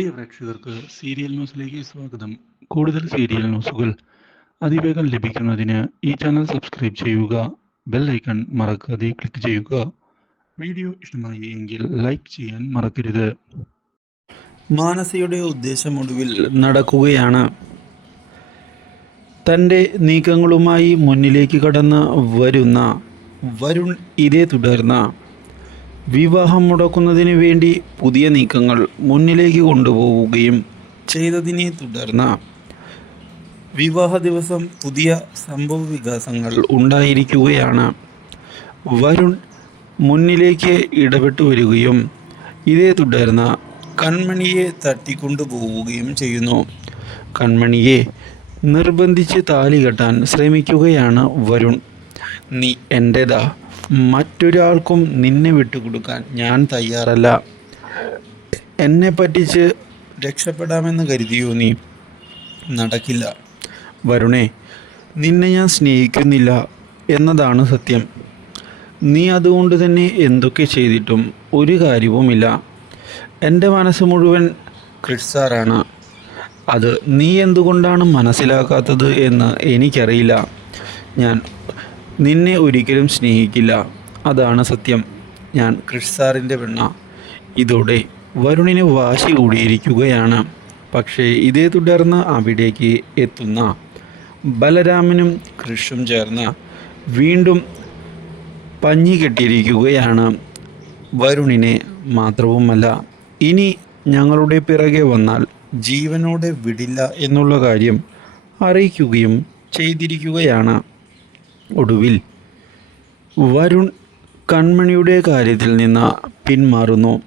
പ്രിയ പ്രേക്ഷകർക്ക് സീരിയൽ ന്യൂസിലേക്ക് സ്വാഗതം. കൂടുതൽ സീരിയൽ ന്യൂസുകൾ അതിവേഗം ലഭിക്കുന്നതിന് ഈ ചാനൽ സബ്സ്ക്രൈബ് ചെയ്യുക ബെൽ ഐക്കൺ മറക്കാതെ ക്ലിക്ക് ചെയ്യുക. വീഡിയോ ഇഷ്ടമായി എങ്കിൽ ലൈക്ക് ചെയ്യാൻ മറക്കരുത്. മാനസയുടെ ഉദ്ദേശമൊടുവിൽ നടക്കുകയാണ്. തന്റെ നീക്കങ്ങളുമായി മുന്നിലേക്ക് കടന്ന് വരുന്ന വരുൺ ഇതേ തുടർന്ന് വിവാഹം മുടക്കുന്നതിന് വേണ്ടി പുതിയ നീക്കങ്ങൾ മുന്നിലേക്ക് കൊണ്ടുപോവുകയും ചെയ്തതിനെ തുടർന്ന് വിവാഹ ദിവസം പുതിയ സംഭവ വികാസങ്ങൾ ഉണ്ടായിരിക്കുകയാണ്. വരുൺ മുന്നിലേക്ക് ഇടപെട്ടു വരികയും ഇതേ തുടർന്ന് കൺമണിയെ തട്ടിക്കൊണ്ടുപോവുകയും ചെയ്യുന്നു. കൺമണിയെ നിർബന്ധിച്ച് താലി കെട്ടാൻ ശ്രമിക്കുകയാണ് വരുൺ. നീ എന്റെതാ മറ്റൊരാൾക്കും നിന്നെ വിട്ടുകൊടുക്കാൻ ഞാൻ തയ്യാറല്ല. എന്നെ പറ്റിച്ച് രക്ഷപ്പെടാമെന്ന് കരുതിയോ നീ? നടക്കില്ല. വരുണേ നിന്നെ ഞാൻ സ്നേഹിക്കുന്നില്ല എന്നതാണ് സത്യം. നീ അതുകൊണ്ട് തന്നെ എന്തൊക്കെ ചെയ്തിട്ടും ഒരു കാര്യവുമില്ല. എന്റെ മനസ്സ് മുഴുവൻ ക്രിസ്സാറാണ് അത് നീ എന്തുകൊണ്ടാണ് മനസ്സിലാക്കാത്തത് എന്ന് എനിക്കറിയില്ല. ഞാൻ നിന്നെ ഒരിക്കലും സ്നേഹിക്കില്ല. അതാണ് സത്യം. ഞാൻ ക്രിസ്സാറിന്റെ പെണ്ണ. ഇതോടെ വരുണിന് വാശി കൂടിയിരിക്കുകയാണ്. പക്ഷേ ഇതേ തുടർന്ന് അവിടേക്ക് എത്തുന്ന ബലരാമനും കൃഷും ചേർന്ന് വീണ്ടും പഞ്ഞി കെട്ടിയിരിക്കുകയാണ്. വരുണിനെ മാത്രവുമല്ല ഇനി ഞങ്ങളുടെ പിറകെ വന്നാൽ ജീവനോടെ വിടില്ല എന്നുള്ള കാര്യം അറിയിക്കുകയും ചെയ്തിരിക്കുകയാണ്. ഒടുവിൽ വരുൺ കൺമണിയുടെ കാര്യത്തിൽ നിന്ന് പിന്മാറുന്നു.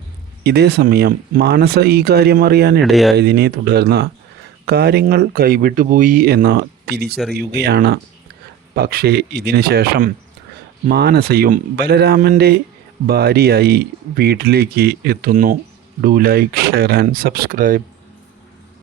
ഇതേ സമയം മാനസ ഈ കാര്യം അറിയാനിടയായതിനെ തുടർന്ന് കാര്യങ്ങൾ കൈവിട്ടുപോയി എന്ന് തിരിച്ചറിയുകയാണ്. പക്ഷേ ഇതിനു ശേഷം മാനസയും ബലരാമന്റെ ഭാര്യയായി വീട്ടിലേക്ക് എത്തുന്നു. Do like share and subscribe.